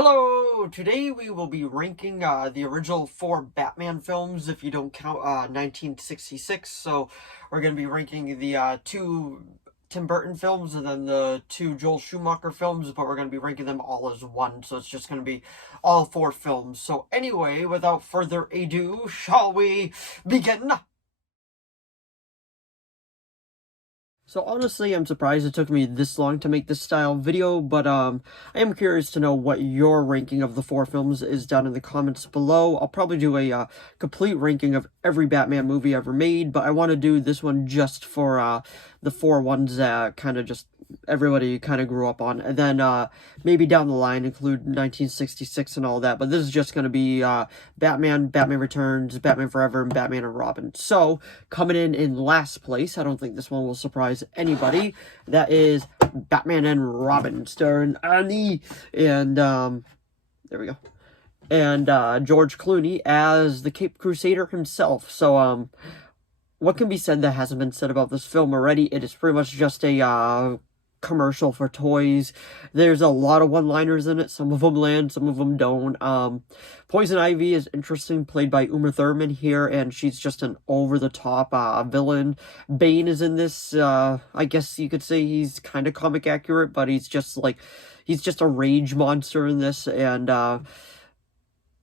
Hello! Today we will be ranking the original 4 Batman films, if you don't count 1966. So we're going to be ranking the 2 Tim Burton films and then the 2 Joel Schumacher films, but we're going to be ranking them all as one. So it's just going to be all 4 films. So anyway, without further ado, shall we begin? So honestly, I'm surprised it took me this long to make this style video, but I am curious to know what your ranking of the 4 films is down in the comments below. I'll probably do a complete ranking of every Batman movie ever made, but I want to do this one just for the 4 ones that kind of just everybody kind of grew up on, and then maybe down the line include 1966 and all that, but this is just going to be Batman, Batman Returns, Batman Forever, and Batman and Robin. So, coming in last place, I don't think this one will surprise anybody, that is Batman and Robin, starring Annie, and there we go, and George Clooney as the Caped Crusader himself. So, what can be said that hasn't been said about this film already? It is pretty much just a commercial for toys. There's a lot of one-liners in it. Some of them land, some of them don't. Poison Ivy is interesting, played by Uma Thurman here, and she's just an over-the-top villain. Bane is in this. I guess you could say he's kind of comic accurate, but he's just a rage monster in this, and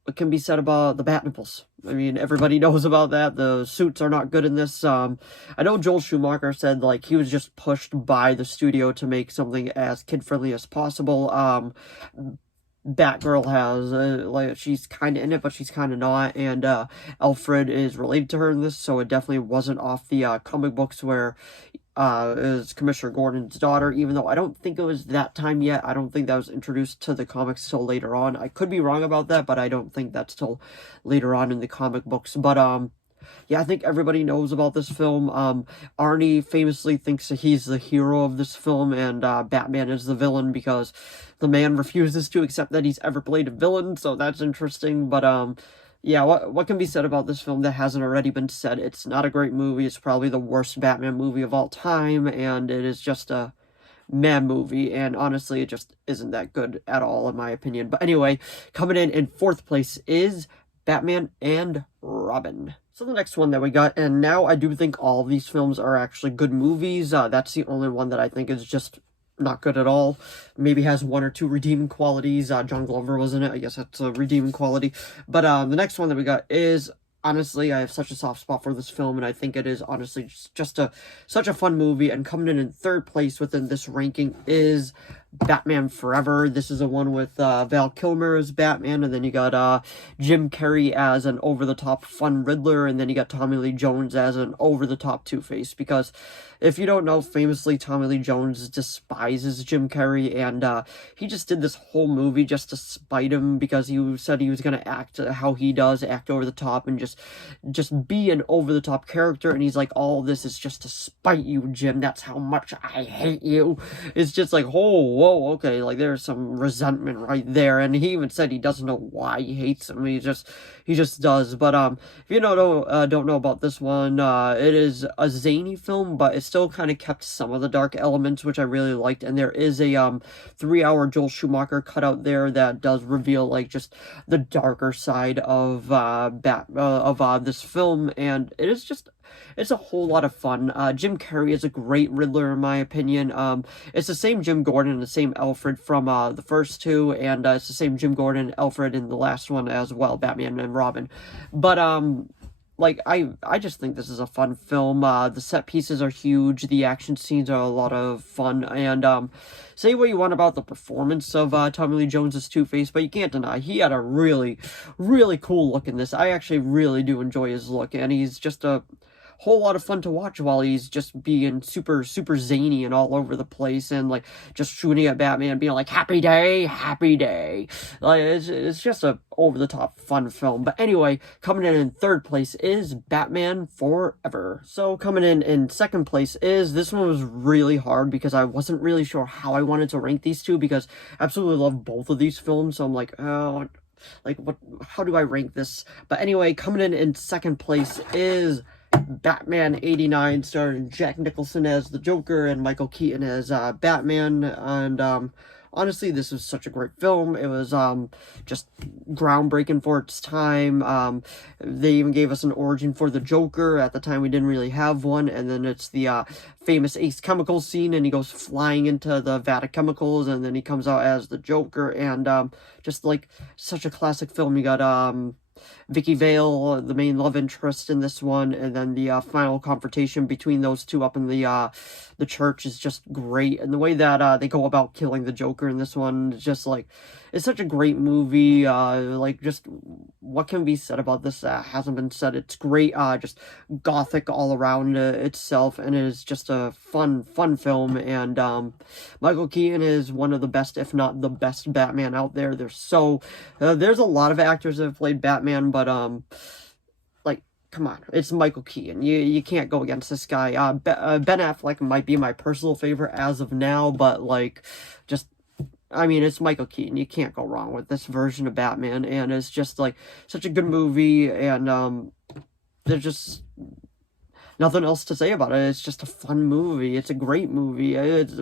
what can be said about the bat nipples? I mean, everybody knows about that. The suits are not good in this. I know Joel Schumacher said, like, he was just pushed by the studio to make something as kid-friendly as possible. Batgirl has, she's kind of in it, but she's kind of not, and Alfred is related to her in this, so it definitely wasn't off the comic books where is Commissioner Gordon's daughter, even though I don't think it was that time yet. I don't think that was introduced to the comics till later on. I could be wrong about that, but I don't think that's till later on in the comic books. But, yeah, I think everybody knows about this film. Arnie famously thinks that he's the hero of this film, and Batman is the villain because the man refuses to accept that he's ever played a villain, so that's interesting. But, yeah, what can be said about this film that hasn't already been said? It's not a great movie. It's probably the worst Batman movie of all time, and it is just a meh movie, and honestly, it just isn't that good at all, in my opinion. But anyway, coming in 4th place is Batman and Robin. So the next one that we got, and now I do think all of these films are actually good movies. That's the only one that I think is just not good at all. Maybe has 1 or 2 redeeming qualities. John Glover was in it. I guess that's a redeeming quality. But the next one that we got is, honestly, I have such a soft spot for this film, and I think it is honestly just such a fun movie. And coming in 3rd place within this ranking is Batman Forever. This is the one with Val Kilmer as Batman, and then you got Jim Carrey as an over-the-top fun Riddler, and then you got Tommy Lee Jones as an over-the-top Two-Face, because if you don't know, famously, Tommy Lee Jones despises Jim Carrey, and he just did this whole movie just to spite him, because he said he was going to act how he does, act over the top, and just be an over-the-top character, and he's like, all this is just to spite you, Jim, that's how much I hate you. It's just like, oh, whoa, okay, like, there's some resentment right there, and he even said he doesn't know why he hates him, he just does. But if you don't know about this one, it is a zany film, but it still kind of kept some of the dark elements, which I really liked, and there is a 3-hour Joel Schumacher cutout there that does reveal, like, just the darker side of this film, and it's a whole lot of fun. Jim Carrey is a great Riddler, in my opinion. It's the same Jim Gordon and the same Alfred from the first 2, and it's the same Jim Gordon and Alfred in the last one as well, Batman and Robin. But, like, I just think this is a fun film. The set pieces are huge, the action scenes are a lot of fun, and, say what you want about the performance of Tommy Lee Jones' Two-Face, but you can't deny he had a really, really cool look in this. I actually really do enjoy his look, and he's just a whole lot of fun to watch while he's just being super zany and all over the place, and like just shooting at Batman, being like, happy day, happy day. Like, it's just a over-the-top fun film. But anyway, coming in 3rd place is Batman Forever. So coming in 2nd place is, this one was really hard because I wasn't really sure how I wanted to rank these two, because I absolutely love both of these films, so I'm like, oh, like, how do I rank this? But anyway, coming in 2nd place is Batman 89, starring Jack Nicholson as the Joker and Michael Keaton as Batman, and honestly, this was such a great film. It was just groundbreaking for its time. They even gave us an origin for the Joker. At the time, we didn't really have one. And then it's the famous Ace Chemicals scene, and he goes flying into the vat of chemicals, and then he comes out as the Joker. And just like such a classic film. You got Vicky Vale, the main love interest in this one, and then the final confrontation between those two up in the church is just great. And the way that they go about killing the Joker in this one is just like, it's such a great movie. Like, just what can be said about this that hasn't been said? It's great, just gothic all around itself, and it is just a fun film. And Michael Keaton is one of the best, if not the best, Batman out there. There's a lot of actors that have played Batman, but like, come on, it's Michael Keaton. You can't go against this guy. Ben Affleck might be my personal favorite as of now, but like, just, I mean, it's Michael Keaton. You can't go wrong with this version of Batman, and it's just like such a good movie. And there's just nothing else to say about it. It's just a fun movie. It's a great movie. It's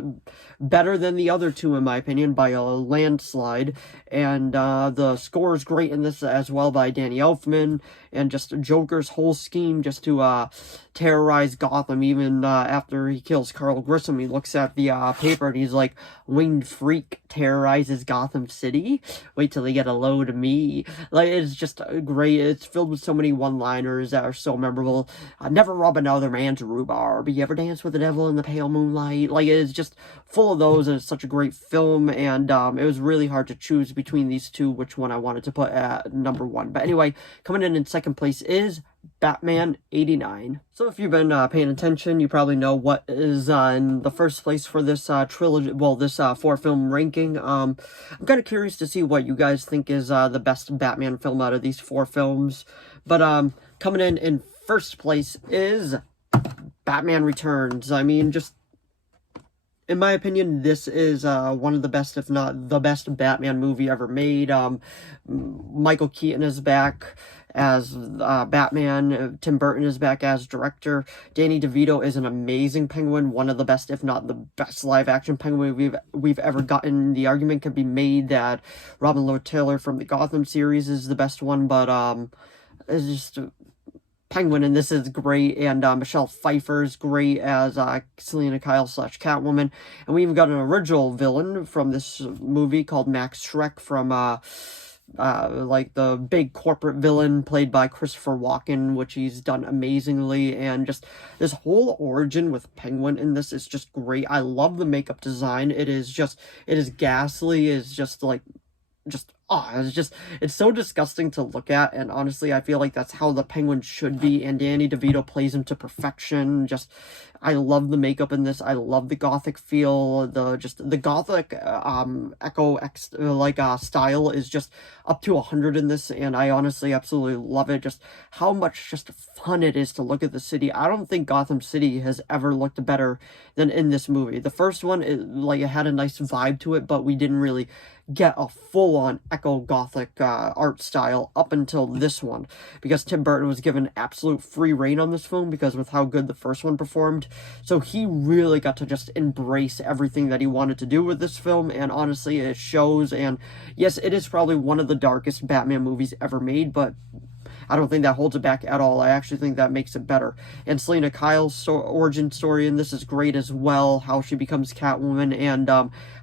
better than the other two, in my opinion, by a landslide. And the score is great in this as well by Danny Elfman. And just Joker's whole scheme just to terrorize Gotham. Even after he kills Carl Grissom, he looks at the paper and he's like, "Winged freak terrorizes Gotham City. Wait till they get a load of me." Like, it's just great. It's filled with so many one-liners that are so memorable. Never rub another man's rhubarb. You ever dance with the devil in the pale moonlight? Like, it's just full of those, and it's such a great film. And it was really hard to choose between these two, which one I wanted to put at number one. But anyway, coming in second place is Batman 89. So if you've been paying attention, you probably know what is in the first place for this trilogy, well, this 4-film ranking. I'm kind of curious to see what you guys think is the best Batman film out of these 4 films. But coming in first place is Batman Returns. I mean, just, in my opinion, this is one of the best, if not the best, Batman movie ever made. Michael Keaton is back as Batman. Tim Burton is back as director. Danny DeVito is an amazing Penguin, one of the best, if not the best, live-action Penguin we've ever gotten. The argument can be made that Robin Lord Taylor from the Gotham series is the best one, but it's just Penguin, and this is great. And Michelle Pfeiffer is great as Selina Kyle / Catwoman. And we even got an original villain from this movie called Max Schreck from like the big corporate villain played by Christopher Walken, which he's done amazingly. And just this whole origin with Penguin in this is just great. I love the makeup design. It is ghastly. It's just like, it's so disgusting to look at, and honestly, I feel like that's how the Penguin should be, and Danny DeVito plays him to perfection. Just, I love the makeup in this. I love the gothic feel. The gothic Echo X style is just up to 100 in this, and I honestly absolutely love it. Just how much just fun it is to look at the city. I don't think Gotham City has ever looked better than in this movie. The first one, it had a nice vibe to it, but we didn't really get a full-on Echo Gothic art style up until this one, because Tim Burton was given absolute free reign on this film because with how good the first one performed. So he really got to just embrace everything that he wanted to do with this film, and honestly, it shows. And yes, it is probably one of the darkest Batman movies ever made, but I don't think that holds it back at all. I actually think that makes it better. And Selina Kyle's origin story in this is great as well. How she becomes Catwoman, and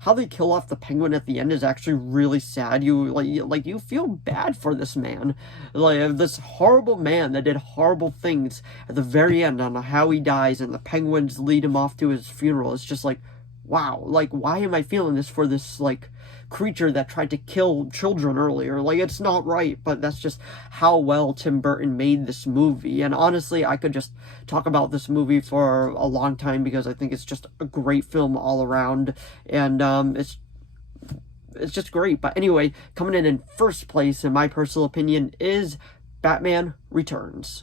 how they kill off the Penguin at the end is actually really sad. You feel bad for this man, like this horrible man that did horrible things at the very end, on how he dies, and the Penguins lead him off to his funeral. It's just like, wow, like, why am I feeling this for this like creature that tried to kill children earlier? Like, it's not right, but that's just how well Tim Burton made this movie. And honestly, I could just talk about this movie for a long time because I think it's just a great film all around, and it's just great. But anyway, coming in first place, in my personal opinion, is Batman Returns.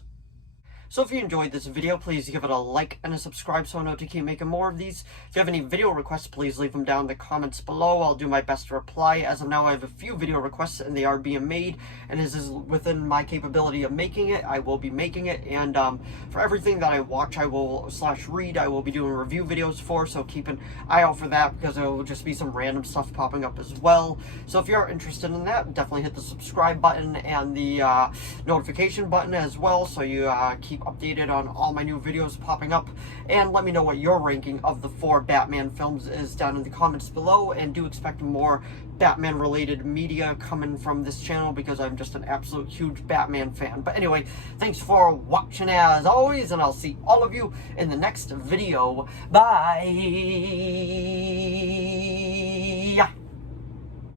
So if you enjoyed this video, please give it a like and a subscribe so I know to keep making more of these. If you have any video requests, please leave them down in the comments below. I'll do my best to reply. As of now, I have a few video requests and they are being made, and as is within my capability of making it, I will be making it. And for everything that I watch, I will /read, I will be doing review videos for, so keep an eye out for that, because there will just be some random stuff popping up as well. So if you are interested in that, definitely hit the subscribe button and the notification button as well, so you keep updated on all my new videos popping up. And let me know what your ranking of the 4 Batman films is down in the comments below, and do expect more Batman related media coming from this channel, because I'm just an absolute huge Batman fan. But anyway, thanks for watching as always, and I'll see all of you in the next video. Bye.